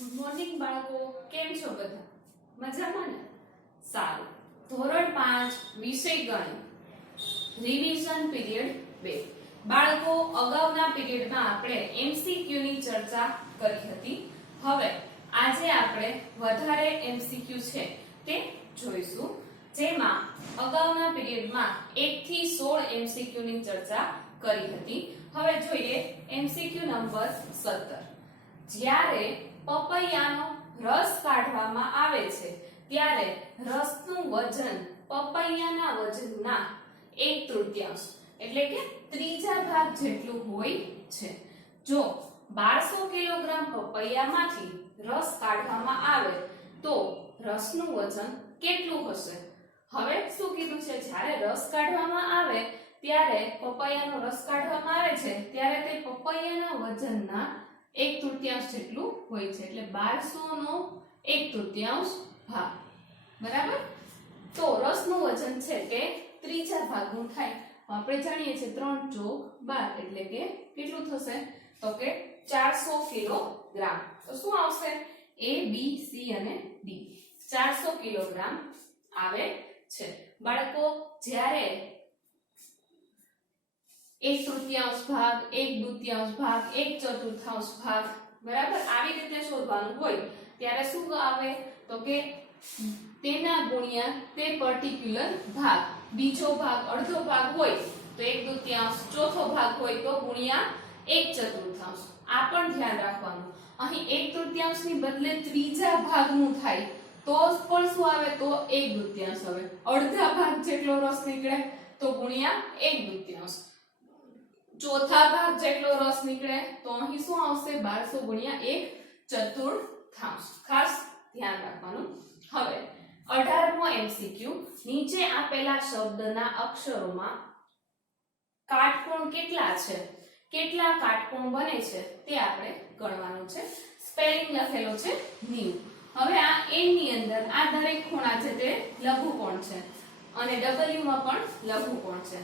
Good morning બાળકો, કેમ છો બધા? મજામાં ને? સારું. ધોરણ 5 વિષય ગણિત રિવિઝન પીરિયડ 2. બાળકો, અગાઉના પીરિયડમાં આપણે એમસીક્યુ ની ચર્ચા કરી હતી. હવે આજે આપણે વધારે એમસીક્યુ છે તે જોઈશું, જેમાં અગાઉના પીરિયડમાં 1 થી 16 એમસીક્યુ ની ચર્ચા કરી હતી. હવે જોઈએ એમસીક્યુ નંબર 17. જ્યારે પપૈયાનો રસ કાઢવામાં આવે છે ત્યારે રસનું વજન પપૈયાના વજનના 1/3 એટલે કે ત્રીજા ભાગ જેટલું હોય છે. જો 1200 કિલોગ્રામ પપૈયામાંથી રસ કાઢવામાં આવે તો રસનું વજન કેટલું હશે? હવે શું કીધું છે? જ્યારે રસ કાઢવામાં આવે ત્યારે પપૈયાનો રસ કાઢવામાં આવે છે ત્યારે તે પપૈયાના વજનના 1/3 જેટલું હોય છે, એટલે 1200 નો 1/3 ભાગ. બરાબર? તો રસનું વજન છે તે ત્રીજા ભાગનું થાય. આપણે જાણીએ છીએ 3 ચોક 12 એટલે કે કેટલું થશે? તો કે 400 કિલોગ્રામ. તો શું આવશે? A, B, C અને D 400 કિલોગ્રામ આવે છે. બાળકો, જ્યારે 1/3 ભાગ, 1/2 ભાગ, 1/4 ભાગ, બરાબર, આવી રીતે શોધવાનું હોય ત્યારે શું આવે? તો કે તેના ગુણ્યા તે પર્ટિક્યુલર ભાગ. બીજો ભાગ અડધો ભાગ હોય તો 1/2, ચોથો ભાગ હોય તો ગુણ્યા 1/4. આ પણ ધ્યાન રાખવાનું. અહીં 1/3 ની બદલે ત્રીજા ભાગનું થાય તો પણ શું આવે? તો 1/2 આવે. અડધા ભાગ જેટલો રસ નીકળે તો ગુણ્યા 1/2. ચોથા ભાગ જેટલો રસ નીકળે તો અહીં શું આવશે? 1200 ગુણ્યા 1/4. ખાસ ધ્યાન રાખવાનું. હવે 18મો એમસીક્યુ. નીચે આપેલા શબ્દના અક્ષરોમાં કાટકોણ કેટલા છે? કેટલા કાટકોણ બને છે તે આપણે ગણવાનું છે. સ્પેલિંગ લખેલો છે ન્યુ. હવે આ n ની અંદર આ દરેક ખૂણા છે તે લઘુકોણ છે અને w માં પણ લઘુકોણ છે.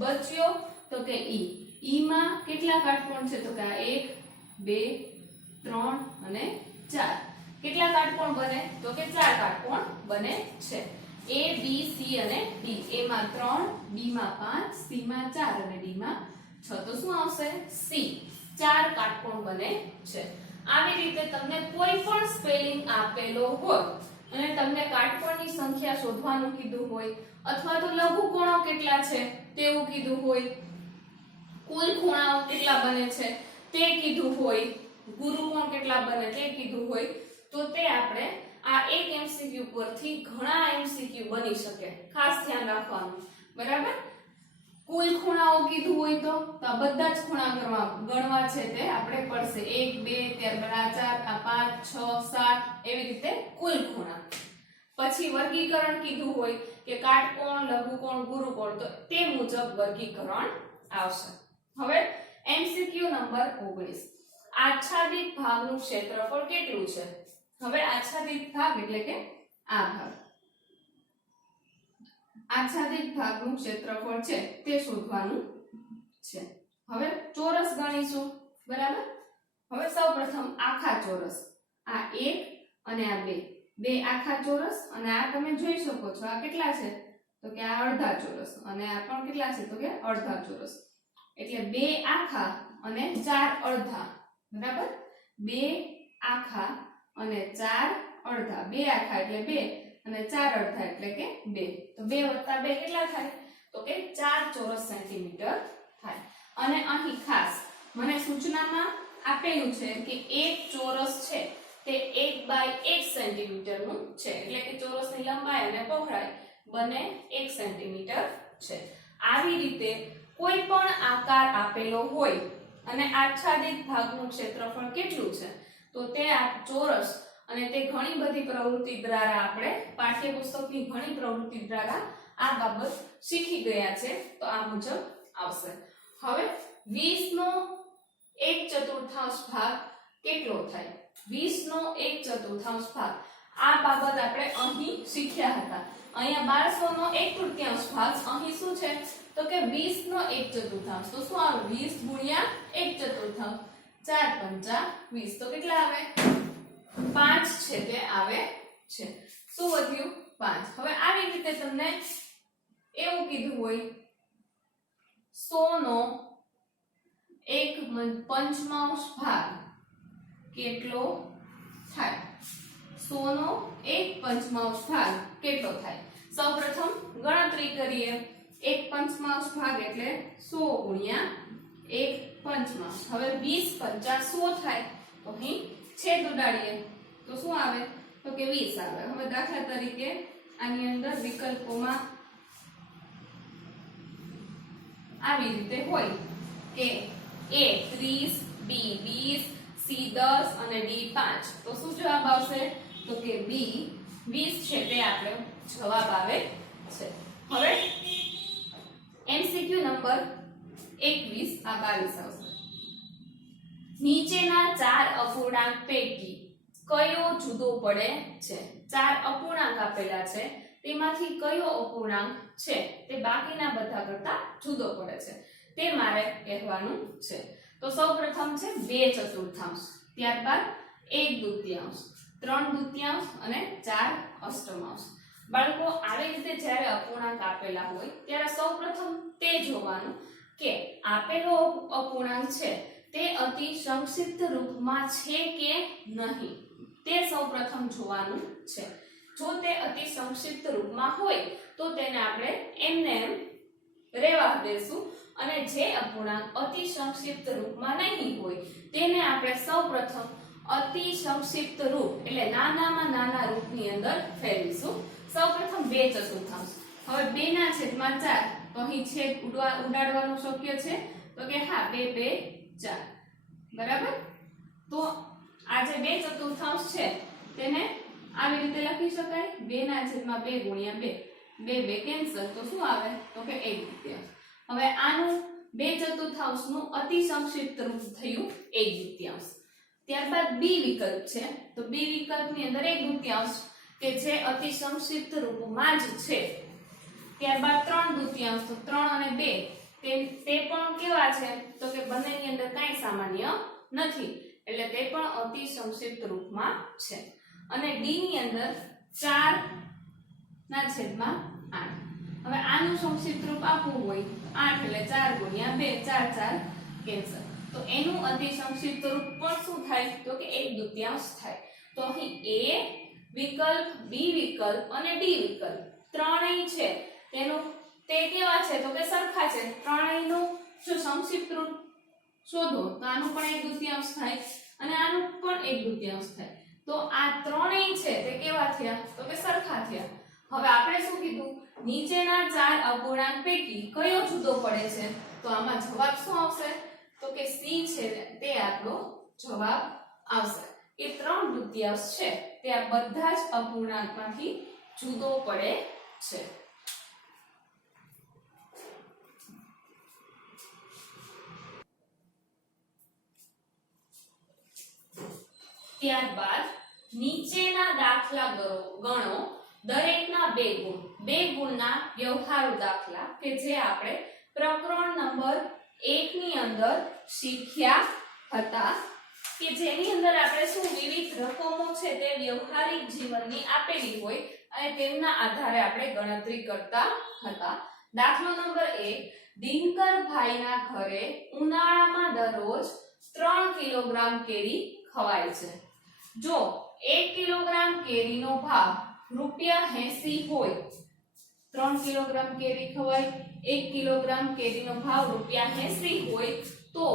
બચ્યો તો કે e માં કેટલા કાટકોણ છે? તો કે 1 2 3 અને 4. કેટલા કાટકોણ બને? તો કે 4 કાટકોણ બને છે. A, B, C અને D. A માં 3, B માં 5, C માં 4 અને D માં 6. તો શું આવશે? C 4 કાટકોણ બને છે. આવી રીતે તમને કોઈ પણ સ્પેલિંગ આપેલો હોય અને તમને કાટકોણની સંખ્યા શોધવાનું કીધું હોય અથવા તો લઘુકોણો કેટલા છે તેવું કીધું હોય, કુલ ખૂણાઓ કેટલા બને છે તે કીધું હોય, ગુરુકોણ કેટલા બને તે કીધું હોય, તો તે આપણે આ એક એમસીક્યુ પરથી ઘણા એમસીક્યુ બની શકે. ખાસ ધ્યાન રાખવાનું. બરાબર? કુલ ખૂણાઓ કીધું હોય તો આ બધા જ ખૂણા ગણવા છે તે આપણે પડશે. 1 2 ત્યારબાદ 4 5 6 7 એવી રીતે કુલ ખૂણા. પછી વર્ગીકરણ કીધું હોય કે કાટકોણ, લઘુકોણ, ગુરુકોણ, તો તે મુજબ વર્ગીકરણ આવશે. હવે એમસીક્યુ નંબર 19. આચ્છાદિત ભાગનું ક્ષેત્રફળ કેટલું છે? હવે આચ્છાદિત ભાગ એટલે કે આ ભાગ. આચ્છાદિત ભાગનું ક્ષેત્રફળ છે તે શોધવાનું છે. હવે ચોરસ ગણીશું. બરાબર? હવે સૌપ્રથમ આખા ચોરસ. આ 1 અને આ 2. બે આખા ચોરસ અને આ તમે જોઈ શકો છો આ કેટલા છે? તો કે આ અડધા ચોરસ અને આ પણ કેટલા છે? તો કે અડધા ચોરસ. એટલે 2 આખા અને 4 અડધા. બરાબર? 2 આખા અને 4 અડધા. 2 આખા એટલે 2 અને 4 અડધા એટલે કે 2. તો 2 + 2 કેટલા થાય? તો કે 4 ચોરસ સેન્ટીમીટર થાય. અને અહીં ખાસ મને સૂચનામાં આપેલું છે કે એક ચોરસ છે તે 1/1 સેન્ટીમીટર નું છે, એટલે કે ચોરસની લંબાઈ અને પહોળાઈ બંને 1 સેન્ટીમીટર છે. આવી રીતે કોઈ પણ આકાર આપેલો હોય અને આચ્છાદિત ભાગનું ક્ષેત્રફળ કેટલું છે તો તે આ ચોરસ અને તે ઘણી બધી પ્રવૃત્તિ દ્વારા આપણે પાઠ્યપુસ્તકની ઘણી પ્રવૃત્તિ દ્વારા આ બાબત શીખી ગયા છે. તો આ મુજબ આવશે. હવે 20 નો 1/4 ભાગ કેટલો થાય? 20 નો 1/4 ભાગ. આ બાબત આપણે અહીં શીખ્યા હતા. અહીંયા 1200 નો 1/3 ભાગ. અહીં શું છે? તો કે 20 નો 1/4. તો શું આવે? 20 ગુણ્યા 1/4. 4 × 5 = 20. તો કેટલા આવે? 5 છે તે આવે છે. શું વધ્યું? 5. હવે આવી રીતે તમને એવું કીધું હોય 100 નો 1/5 ભાગ કેટલો થાય? 100 નો 1/5 ભાગ કેટલો થાય? સૌપ્રથમ ગણતરી કરીએ. 1/5 ભાગ એટલે 100 ગુણ્યા 1/5. હવે 20 પંચા 100 થાય તો અહીં છેદ ઉડાડીએ તો શું આવે? તો કે 20 આવે. હવે દાખલા તરીકે આની અંદર વિકલ્પોમાં આવી રીતે હોય કે A 30, B 20, C 10 અને D 5. તો શું જવાબ આવશે? તો કે B 20 છે તે આપણો જવાબ આવે છે. હવે MCQ નંબર 21 આ 22 આવશે. નીચેના 4 અપૂર્ણાંક પૈકી કયો જુદો પડે છે? 4 અપૂર્ણાંક આપેલા છે તેમાંથી કયો અપૂર્ણાંક છે તે બાકીના બધા કરતા જુદો પડે છે તે મારે કહેવાનું છે. તો સૌપ્રથમ છે 2/4, ત્યારબાદ 1/2, 3/2 અને 4/8. બાળકો આવી રીતે જ્યારે અપૂર્ણાંક આપેલા હોય ત્યારે સૌપ્રથમ તે જોવાનું કે આપેલો અપૂર્ણાંક છે તે અતિ સંક્ષિપ્ત રૂપમાં છે કે નહીં તે સૌપ્રથમ જોવાનું છે. જો તે અતિ સંક્ષિપ્ત રૂપમાં હોય તો તેને આપણે એમને એમ રહેવા દેશું અને જે અપૂર્ણાંક અતિ સંક્ષિપ્ત રૂપમાં નહીં હોય તેને આપણે સૌપ્રથમ અતિ સંક્ષિપ્ત રૂપ એટલે નાનામાં નાના રૂપની અંદર ફેરવીશું. સૌપ્રથમ 2/4. હવે 2/4 તો અહીં છેદ ઉડાડવાનું શક્ય છે તો કે હા 2 2 4 બરાબર. તો આ જે 2/4 છે તેને આવી રીતે લખી શકાય 2/2 ગુણ્યા 2. 2 2 કેન્સલ તો શું આવે? તો કે 1/2. હવે આનું 2/4 નું અતિ સંક્ષિપ્ત રૂપ થયું 1/2. ત્યારબાદ B વિકલ્પ છે તો B વિકલ્પની અંદર 1/2 કે જે અતિ સંક્ષિપ્ત રૂપમાં જ છે. ત્યારબાદ 3/2 તો 3 અને 2 તે પણ કેવા છે? તો કે બંનેની અંદર કાંઈ સામાન્ય નથી એટલે તે પણ અતિ સંક્ષિપ્ત રૂપમાં છે. અને D ની અંદર 4/8. હવે આનું સંક્ષિપ્ત રૂપ આપવું હોય 8 એટલે 4 ગુણ્યા 2 4 4 કેન્સલ. તો એનું અતિ સંક્ષિપ્ત રૂપ પણ શું થાય? તો કે 1/2 થાય. તો અહીં A વિકલ્પ, B વિકલ્પ અને D વિકલ્પ ત્રણેય છે તેનું તે કેવા છે? તો કે સરખા છે. ત્રણેયનું જો સંક્ષિપ્ત રૂપ શોધો તો આનું પણ 1/2 થાય અને આનું પણ 1/2 થાય. તો આ ત્રણેય છે તે કેવા થયા? તો કે સરખા થયા. હવે આપણે શું કીધું? નીચેના 4 અપૂર્ણાંક પૈકી કયો જુદો પડે છે? તો આમાં જવાબ શું આવશે? તો કે C છે તે આપણો જવાબ આવશે. એ 3/2 છે તે આ બધા જ અપૂર્ણાંકમાંથી જુદો પડે છે. ત્યારબાદ નીચેના દાખલા ગણો દરેકના 2 ગુણ. 2 ગુણના વ્યવહારુ દાખલા કે જે આપણે પ્રકરણ નંબર 1 ની અંદર શીખ્યા હતા કે જેની અંદર આપણે શું વિવિધ રકમો છે તે વ્યવહારિક જીવનની આપેલી હોય અને તેમના આધારે આપણે ગણતરી કરતા હતા. દાખલો નંબર 1 દિનકરભાઈના ઘરે ઉનાળામાં દરરોજ 3 કિલોગ્રામ કેરી ખવાય છે. જો 1 કિલોગ્રામ કેરીનો ભાવ ₹80 હોય, 3 કિલોગ્રામ કેરી ખવાય, 1 કિલોગ્રામ કેરીનો ભાવ ₹80 હોય તો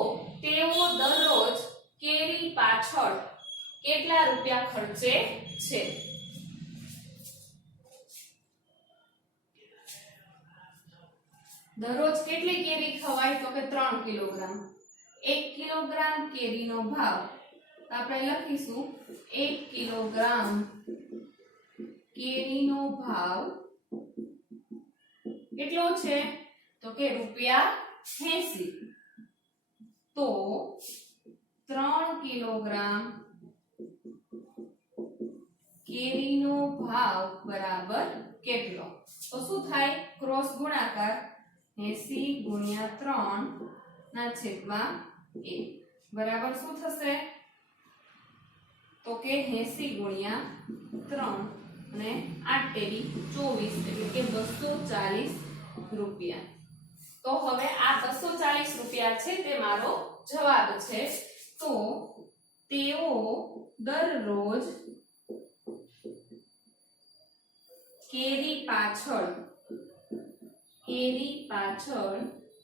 તેઓ દરરોજ કેરી પાછળ કેટલા રૂપિયા ખર્ચે છે? દરરોજ કેટલી કેરી ખવાય? તો કે 3 કિલોગ્રામ. 1 કિલોગ્રામ કેરીનો ભાવ આપણે લખીશું 1 કિલોગ્રામ કેરીનો ભાવ કેટલો છે? તો કે ₹80. તો 3 કિલોગ્રામ કેરીનો ભાવ બરાબર કેટલો? તો શું થાય? ક્રોસ ગુણાકાર 80 ગુણ્યા 3/1 બરાબર શું થશે? તો કે 80 ગુણ્યા 3 અને 8 તેરી 24 એટલે કે 240 રૂપિયા. તો હવે આ 240 રૂપિયા છે તે મારો જવાબ છે. તો તેઓ દરરોજ કેરી પાછળ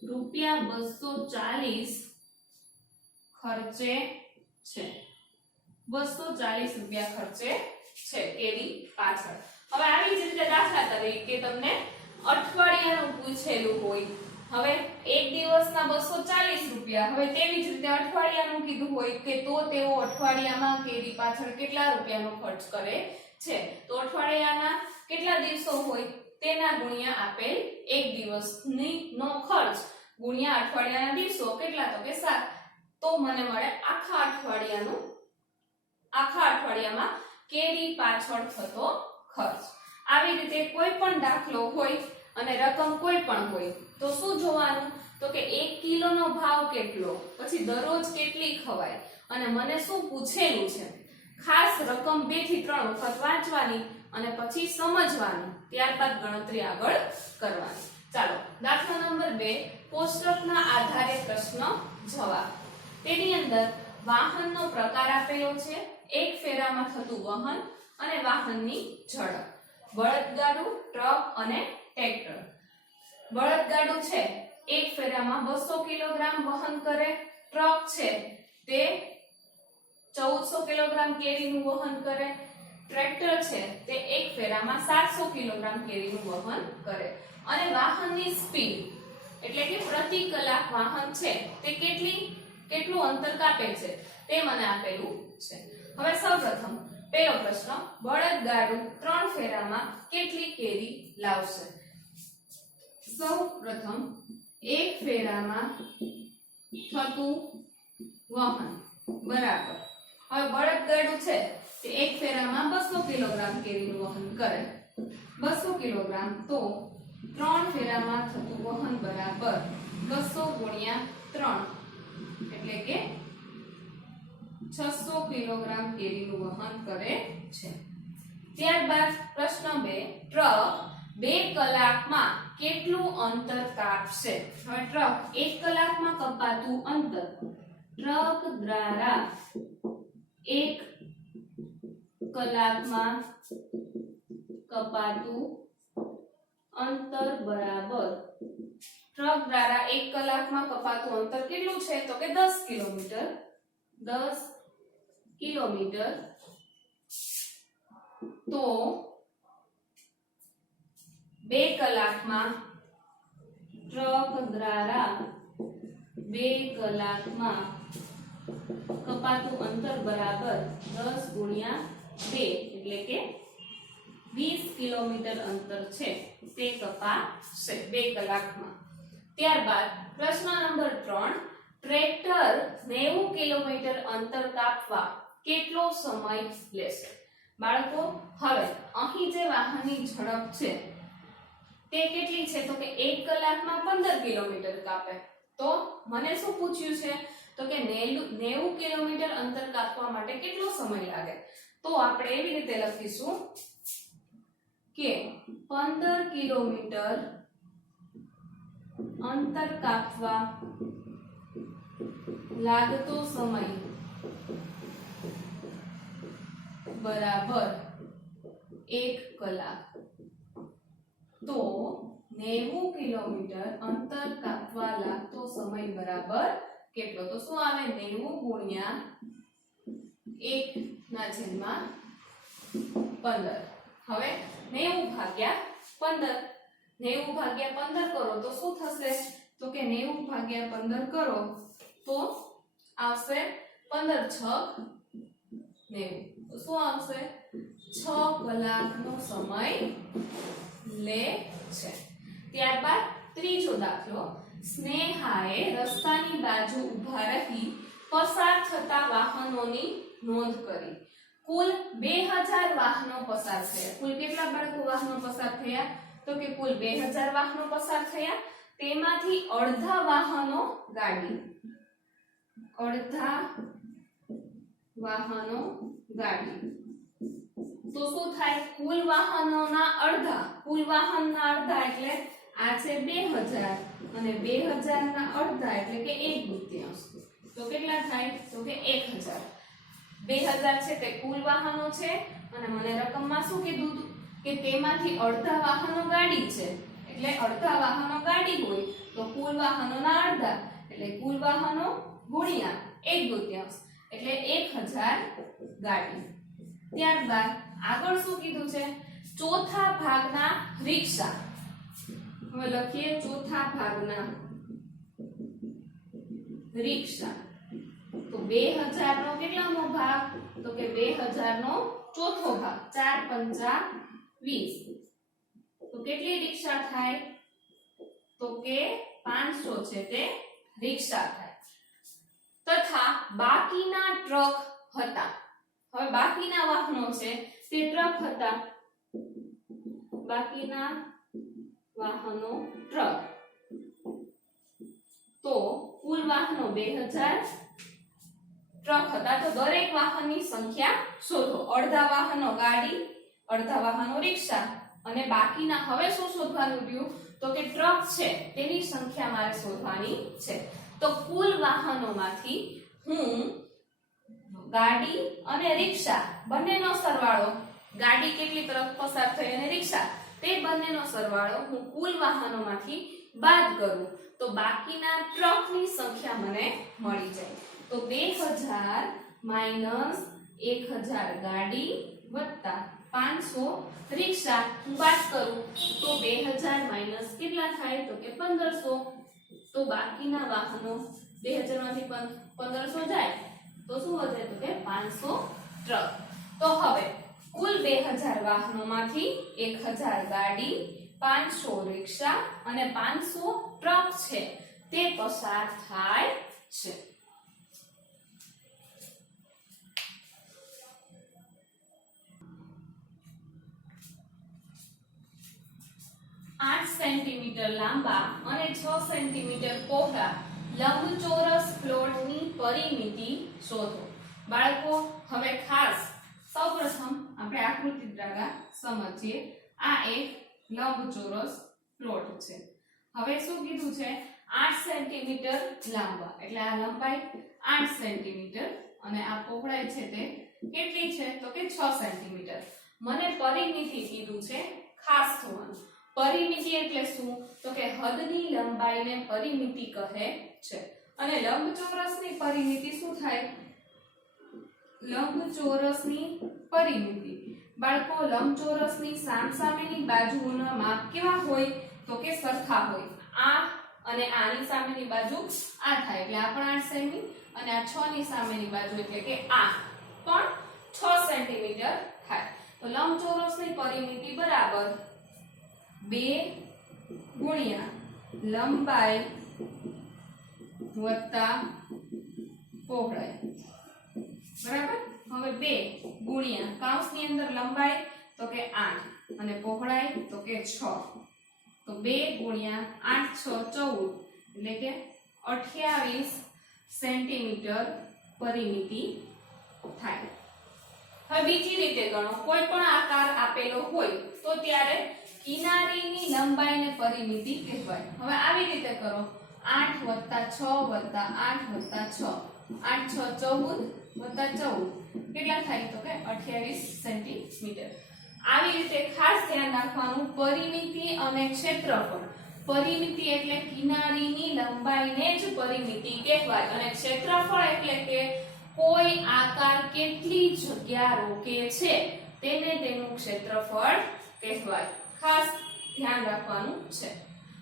રૂપિયા 240 ખર્ચે છે. 240 રૂપિયા ખર્ચે છે કેરી પાછળ. હવે આવી જ રીતે દાખલા તરીકે તમને અઠવાડિયાનું પૂછેલું હોય. હવે એક દિવસના 240 રૂપિયા. હવે તેવી જ રીતે અઠવાડિયાનું કીધું હોય કે તો તેઓ અઠવાડિયામાં કેરી પાછળ કેટલા રૂપિયાનો ખર્ચ કરે છે. તો અઠવાડિયાના કેટલા દિવસો હોય તેના ગુણ્યા આપેલ એક દિવસની નો ખર્ચ ગુણ્યા અઠવાડિયાના દિવસો કેટલા, તો કે 7. તો મને મળે આખા અઠવાડિયામાં કેરી પાછળ થતો ખર્ચ. આવી રીતે કોઈ પણ દાખલો હોય અને રકમ કોઈ પણ હોય તો શું જોવાનું, તો કે 1 કિલોનો ભાવ કેટલો, પછી દરરોજ કેટલી ખવાય અને મને શું પૂછેલું છે. ખાસ રકમ 2 થી 3 વખત વાંચવાની અને પછી સમજવાનું, ત્યારબાદ ગણતરી આગળ કરવાની. ચાલો દાખલા નંબર 2, કોષ્ટકના આધારે પ્રશ્ન જવાબ. તેની અંદર વાહનનો પ્રકાર આપેલો છે, એક ફેરામાં થતું વહન અને વાહનની ઝડપ. બળદગાડું, ટ્રક અને ટ્રેક્ટર. બળદગાડું છે એક ફેરામાં 200 કિલોગ્રામ વહન કરે. ટ્રક છે તે 1400 કિલોગ્રામ કેરીનું વહન કરે. ટ્રેક્ટર છે તે એક ફેરામાં 700 કિલોગ્રામ કેરીનું વહન કરે. અને વાહનની સ્પીડ એટલે કે પ્રતિ કલાક વાહન છે તે કેટલું અંતર કાપે છે તે મને આપેલું છે. હવે સૌપ્રથમ પહેલો પ્રશ્ન, બળદગાડું 3 ફેરામાં કેટલી કેરી લાવશે. સૌપ્રથમ એક ફેરામાં થતું વહન બરાબર. હવે બળદગાડું છે તે એક ફેરામાં 200 કિલોગ્રામ કેરીનું વહન કરે. 200 કિલોગ્રામ તો 3 ફેરામાં થતું વહન બરાબર 200 ગુણ્યા 3 એટલે કે 600 કિલોગ્રામ કેરીનું વહન કરે છે. ત્યારબાદ પ્રશ્ન 2, ટ્રક 2 કલાકમાં કેટલું અંતર કાપશે. હવે ટ્રક 1 કલાકમાં કપાતું અંતર, ટ્રક દ્વારા 1 કલાકમાં કપાતું અંતર બરાબર, ટ્રક દ્વારા 1 કલાકમાં કપાતું અંતર કેટલું છે, તો કે 10 કિલોમીટર. 10 કિલોમીટર. તો 2 કલાકમાં ટ્રક દ્વારા 2 કલાકમાં કપાતું અંતર બરાબર 10 ગુણ્યા 2 એટલે કે 20 કિલોમીટર અંતર છે તે કપાશે 2 કલાકમાં. ત્યારબાદ પ્રશ્ન નંબર 3, ટ્રેક્ટર 90 કિલોમીટર અંતર કાપવા કેટલો સમય લેશે. બાળકો હવે અહીં જે વાહનની ઝડપ છે તે કેટલી છે, તો કે 1 કલાકમાં 15 કિલોમીટર કાપે. તો મને શું પૂછ્યું છે, તો કે 90 કિલોમીટર અંતર કાપવા માટે કેટલો સમય લાગે. તો આપણે એવી રીતે લખીશું કે 15 કિલોમીટર અંતર કાપવા લાગતો સમય બરાબર 1 કલાક. તો 90 કિલોમીટર અંતર કાપવા લાગતો સમય બરાબર કેટલો, તો શું આવે 90 ગુણ્યા 1 ના છેદમાં 15. હવે 90 ભાગ્યા 15, 90 ભાગ્યા 15 કરો તો શું થશે, તો કે 90 ભાગ્યા 15 કરો તો આવશે 15 6 90. તો શું આવશે, 6 કલાકનો સમય લે છે. ત્યારબાદ ત્રીજો દાખલો, સ્નેહાએ રસ્તાની બાજુ ઊભા રહી પસાર થતા વાહનોની નોંધ કરી. કુલ 2000 વાહનો પસાર થયા. કુલ કેટલા બાળકો વાહનો પસાર થયા, તો કે કુલ 2000 વાહનો પસાર થયા. તેમાંથી અડધા વાહનો ગાડી. તો શું થાય? કુલ વાહનોના અડધા, કુલ વાહનના અડધા એટલે આ છે 2000 અને 2000 ના અડધા એટલે કે 1/2. તો કેટલા થાય? તો કે 1000. 2000 છે તે કુલ વાહનો છે અને મને રકમમાં શું કીધું કે તેમાંથી અડધા વાહનો ગાડી છે. એટલે અડધા વાહનો ગાડી હોય તો કુલ વાહનોના અડધા એટલે કુલ વાહનો ગુણ્યા 1/2 એટલે 1000 ગાડી. ત્યારબાદ આગળ શું કીધું છે? ચોથા ભાગના રિક્ષા. હવે લખીએ ચોથા ભાગના રિક્ષા. તો 2000 નો કેટલામો ભાગ? તો કે 2000 નો ચોથો ભાગ. 4 × 5 = 20. તો કેટલી રિક્ષા થાય? તો કે 500 છે તે રિક્ષા થાય. તથા બાકીના ટ્રક હતા. હવે બાકીના વાહનો છે તે ટ્રક હતા. બાકીના વાહનો ટ્રક. તો કુલ વાહનો 2000 ટ્રક હતા. તો દરેક વાહનની સંખ્યા શોધો. અડધા વાહનો ગાડી, અડધા વાહનો રિક્ષા અને બાકીના હવે શું શોધવાનું રહ્યું? તો કે ટ્રક છે તેની સંખ્યા મારે શોધવાની છે. તો કુલ વાહનોમાંથી હું ગાડી અને રિક્ષા બંનેનો સરવાળો, ગાડી કેટલી તરફ પસાર થઈ અને રિક્ષા, તે બંનેનો સરવાળો હું કુલ વાહનોમાંથી બાદ કરું તો બાકીના ટ્રકની સંખ્યા મને મળી જાય. તો 2000 - 1000 ગાડી વત્તા 500 રિક્ષા હું બાદ કરું તો 2000 - કેટલા થાય? તો કે 1500. તો બાકીના વાહનો 2000 માંથી 1500 જાય તો શું વધે? તો કે 500 ટ્રક. તો હવે કુલ 2000 વાહનોમાંથી 1000 ગાડી, 500 રિક્ષા અને 500 ટ્રક છે તે પસાર થાય છે. સેન્ટીમીટર લાંબા અને 6 સેન્ટીમીટર પહોળા લંબચોરસ પ્લોટની પરિમિતિ શોધો. બાળકો હવે ખાસ સૌપ્રથમ આપણે આકૃતિ દ્વારા સમજીએ. આ એક લંબચોરસ પ્લોટ છે. હવે શું કીધું છે? 8 સેન્ટીમીટર લાંબા એટલે આ લંબાઈ 8 સેન્ટીમીટર અને આ પહોળાઈ છે તે કેટલી છે? તો કે 6 સેન્ટીમીટર. મને પરિમિતિ કીધું છે, ખાસ જોવાનું. પરિમિતિ એટલે શું? તો કે હદની લંબાઈને પરિમિતિ કહે છે. અને લંબચોરસની પરિમિતિ શું થાય? લંબચોરસની પરિમિતિ બાળકો, લંબચોરસની સામસામેની બાજુઓના માપ કેવા હોય? તો કે સરખા હોય. આ અને આની સામેની બાજુ આ થાય એટલે આ પણ 8 સેમી અને આ 6 ની સામેની બાજુ એટલે કે આ પણ 6 સેન્ટીમીટર થાય. તો લંબચોરસની પરિમિતિ બરાબર 2 ગુણ્યા લંબાઈ વત્તા પહોળાઈ. બરાબર. હવે 2 ગુણ્યા કૌંસની અંદર લંબાઈ તો કે 8 અને પહોળાઈ તો કે 6. તો 2 ગુણ્યા 8 6 14 એટલે કે 28 સેન્ટીમીટર પરિમિતિ થાય. હવે બીજી રીતે ગણો. કોઈ પણ આકાર આપેલો હોય તો ત્યારે કિનારીની લંબાઈને પરિમિતિ કહેવાય. હવે આવી રીતે કરો. 8 + 6 + 8 + 6 8 6 14 + 14 કેટલા થાય? તો કે 28 સેન્ટીમીટર. આવી રીતે ખાસ ધ્યાન રાખવાનું, પરિમિતિ અને ક્ષેત્રફળ. પરિમિતિ એટલે કિનારીની લંબાઈને જ પરિમિતિ કહેવાય અને ક્ષેત્રફળ એટલે કે કોઈ આકાર કેટલી જગ્યા રોકે છે તેને તેનું ક્ષેત્રફળ કહેવાય. ખાસ ધ્યાન રાખવાનું છે.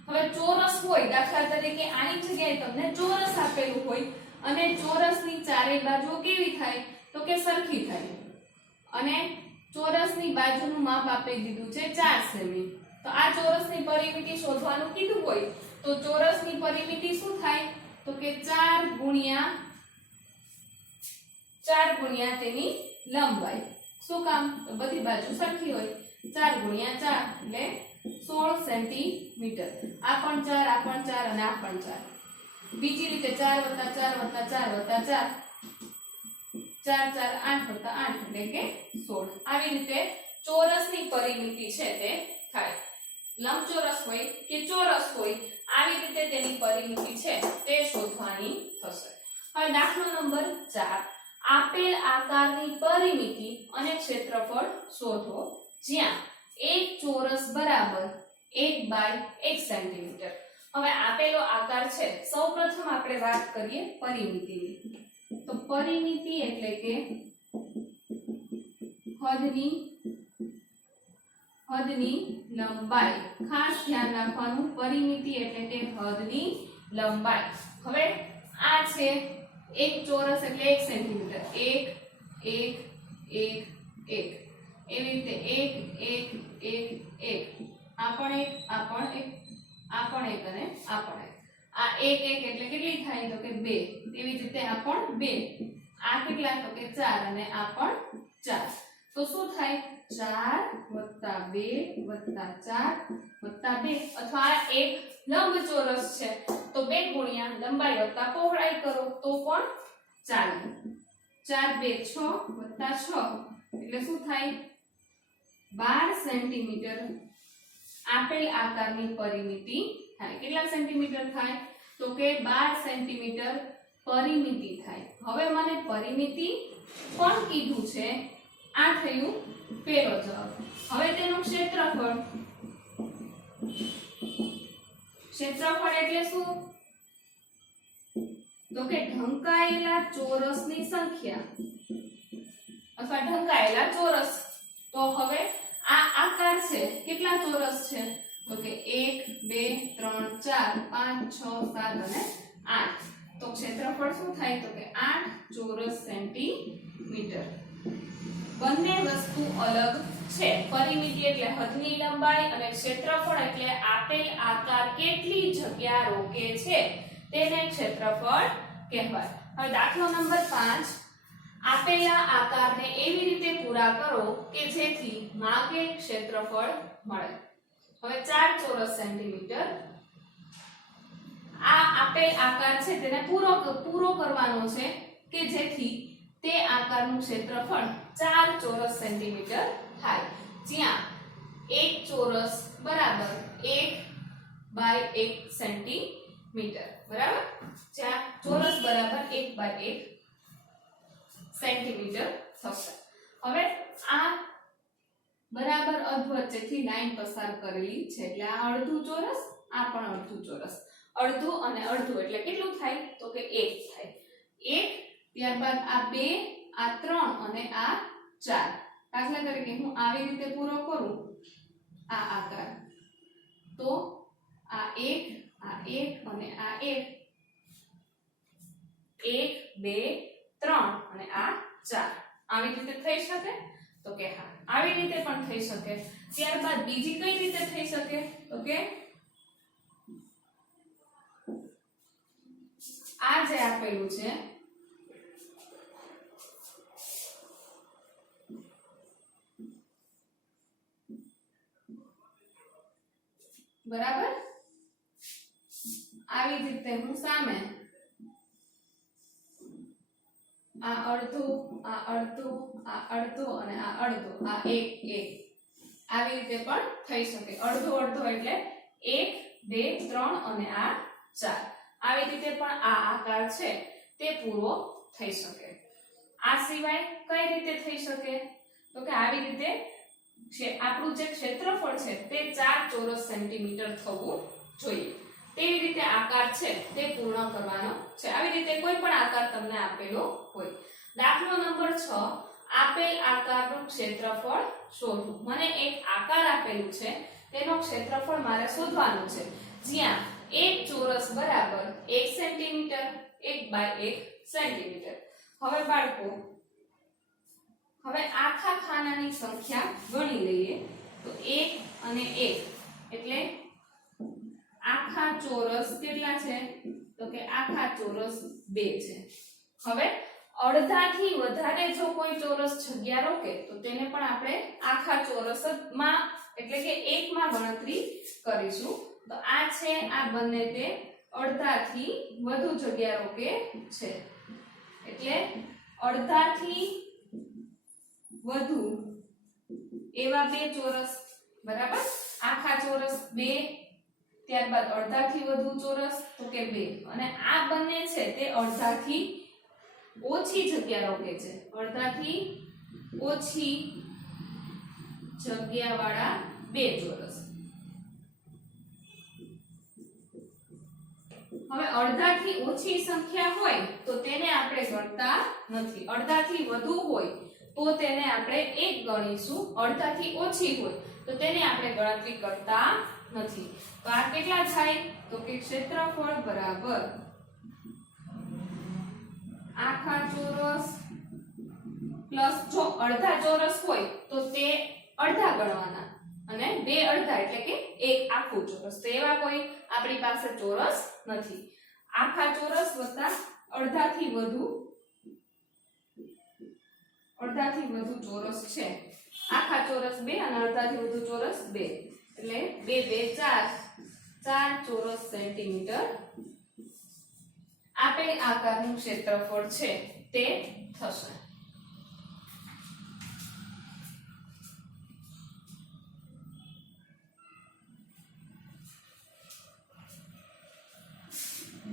હવે ચોરસ હોય, દાખલા તરીકે આની જગ્યાએ તમને ચોરસ આપેલું હોય અને ચોરસની ચારે બાજુઓ કેવી થાય? તો કે સરખી થાય. અને ચોરસની બાજુનું માપ આપી દીધું છે 4 સેમી. તો આ ચોરસની પરિમિતિ શોધવાનું કીધું હોય તો ચોરસની પરિમિતિ શું થાય? તો કે 4 ગુણ્યા તેની લંબાઈ. શું કામ? તો બધી બાજુ સરખી હોય. 4 ગુણ્યા 4 એટલે 16 સેન્ટીમીટર. આ પણ 4, આ પણ 4 અને આ પણ 4. બીજી રીતે 4 + 4 + 4 + 4 4 4 8 વત્તા 8 એટલે કે 16. આવી રીતે ચોરસની પરિમિતિ છે તે થાય. લંબચોરસ હોય કે ચોરસ હોય આવી રીતે તેની પરિમિતિ છે તે શોધવાની થશે. હવે દાખલો નંબર 4. આપેલ આકારની પરિમિતિ અને ક્ષેત્રફળ શોધો જ્યાં એક ચોરસ બરાબર 1 બાય 1 સેન્ટીમીટર. હવે આપેલો આકાર છે, સૌપ્રથમ આપણે વાત કરીએ પરિમિતિની. તો પરિમિતિ એટલે કે હદની લંબાઈ. ખાસ ધ્યાન રાખવાનું, પરિમિતિ એટલે કે હદની લંબાઈ. હવે આ છે એક ચોરસ એટલે 1 સેન્ટીમીટર. 1 1 1 1 એવી રીતે 1 1 1 1 આ પણ 1 આ પણ 1 આ પણ 1 અને આ પણ 1. આ 1 1 એટલે કેટલી થાય તો કે 2. એવી જ રીતે આ પણ 2. આ કેટલા તો કે 4 અને આ પણ 4. તો શું થાય 4 + 2 + 4 + 2. અથવા આ એક લંબચોરસ છે તો 2 ગુણ્યા લંબાઈ વત્તા પહોળાઈ કરો તો પણ ચાલે. 4 2 6 + 6 એટલે શું થાય 12 સેન્ટીમીટર આપેલ આકારની પરિમિતિ થાય. કેટલા સેન્ટીમીટર થાય તો કે 12 સેન્ટીમીટર પરિમિતિ થાય. હવે મને પરિમિતિ પણ કીધું છે, આ થયું પહેલો જવાબ. હવે તેનું ક્ષેત્રફળ. ક્ષેત્રફળ એટલે શું તો કે ઢંકાયેલા ચોરસની સંખ્યા અથવા ઢંકાયેલા ચોરસ. તો હવે આ આકાર છે, કેટલા ચોરસ છે તો કે 1 2 3 4 5 6 7 અને 8. તો ક્ષેત્રફળ શું થાય તો કે 8 ચોરસ સેન્ટીમીટર. બંને વસ્તુ અલગ છે. પરિમિતિ એટલે હદની લંબાઈ અને ક્ષેત્રફળ એટલે આપેલ આકાર કેટલી જગ્યા રોકે છે તેને ક્ષેત્રફળ કહેવાય. હવે દાખલો નંબર 5. આપેલા આકારને એવી રીતે પૂરા કરો કે જેથી માગેલ ક્ષેત્રફળ મળે. હવે 4 ચોરસ સેન્ટીમીટર. આ આપેલ આકાર છે તેને પૂરો કરવાનો છે કે જેથી તે આકારનું ક્ષેત્રફળ 4 ચોરસ સેન્ટીમીટર થાય. જ્યાં એક ચોરસ બરાબર 1 બાય 1 સેન્ટીમીટર. બરાબર, જ્યાં ચોરસ બરાબર 1 બાય 1 સેન્ટીમીટર થશે. હવે આ બરાબર અર્ધ વચ્ચેથી લાઈન પસાર કરેલી છે એટલે આ અડધું ચોરસ, આ પણ અડધું ચોરસ. અડધું અને અડધું એટલે કેટલું થાય તો કે 1 થાય. 1 ત્યારબાદ આ 2 આ 3 અને આ 4. દાખલા તરીકે હું આવી રીતે પૂરો કરું આ આકાર તો આ 1 અને આ 1 1 2 3 અને આ 4 આવી રીતે થઈ શકે તો કે હા, આવી રીતે પણ થઈ શકે. ત્યારબાદ બીજી કઈ રીતે થઈ શકે તો કે આ જે આપેલું છે બરાબર, આવી રીતે હું સામે આ અડધું આ અડધું આ અડધું અને આ અડધું આ 1 1 આવી રીતે પણ થઈ શકે. અડધો અડધો એટલે 1 2 3 અને આ 4. આવી રીતે પણ આ આકાર છે તે પૂરો થઈ શકે. આ સિવાય કઈ રીતે થઈ શકે તો કે આવી રીતે આપણું જે ક્ષેત્રફળ છે તે 4 ચોરસ સેન્ટીમીટર થવું જોઈએ. તેવી રીતે આકાર છે તે પૂર્ણ કરવાનો છે. આવી રીતે કોઈ પણ આકાર તમને આપેલો હોય. દાખલો નંબર 6. આપેલ આકારનું ક્ષેત્રફળ શોધો. મને એક આકાર આપેલું છે તેનો ક્ષેત્રફળ મારે શોધવાનું છે જ્યાં એક ચોરસ બરાબર 1 સેન્ટીમીટર 1 બાય 1 સેન્ટીમીટર. હવે બાળકો હવે આખા ખાનાની સંખ્યા ગણી લઈએ તો 1 અને 1 એટલે આખા ચોરસ કેટલા છે તો કે આખા ચોરસ 2 છે. હવે અડધાથી વધારે જો કોઈ ચોરસ જગ્યા રોકે તો તેને પણ આપણે આખા ચોરસમાં એટલે કે 1 માં ગણતરી કરીશું. તો આ છે આ બંને તે અડધાથી વધુ જગ્યા રોકે છે એટલે અડધાથી વધુ એવા બે ચોરસ, બરાબર, આખા ચોરસ બે, ત્યારબાદ અડધાથી વધુ ચોરસ તો કે બે, અને આ બંને છે તે અડધાથી ઓછી જગ્યા રોકે છે, અડધાથી ઓછી જગ્યાવાળા બે ચોરસ. હવે અડધાથી ઓછી સંખ્યા હોય તો તેને આપણે ગણતા નથી, અડધાથી વધુ હોય તો તેને આપણે એક ગણીશું, અડધાથી ઓછી હોય તો તેને આપણે ગણતરી કરતા નથી. તો આ કેટલા થાય તો કે ક્ષેત્રફળ બરાબર આખા ચોરસ પ્લસ, જો અડધા ચોરસ હોય તો તે અડધા ગણવાના અને બે અડધા એટલે કે એક આખું ચોરસ. તો એવા કોઈ આપણી પાસે ચોરસ નથી. આખા ચોરસ વત્તા અડધાથી વધુ ચોરસ છે. આખા ચોરસ 2 અને અડધાથી વધુ ચોરસ 2 એટલે 2 2 4 ચોરસ સેન્ટીમીટર આપેલ આકારનું ક્ષેત્રફળ છે તે થશે.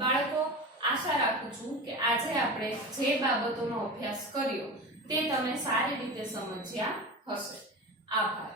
બાળકો, આશા રાખું છું કે આજે આપણે જે બાબતોનો અભ્યાસ કર્યો તે તમે સારી રીતે સમજ્યા હશે. આભાર.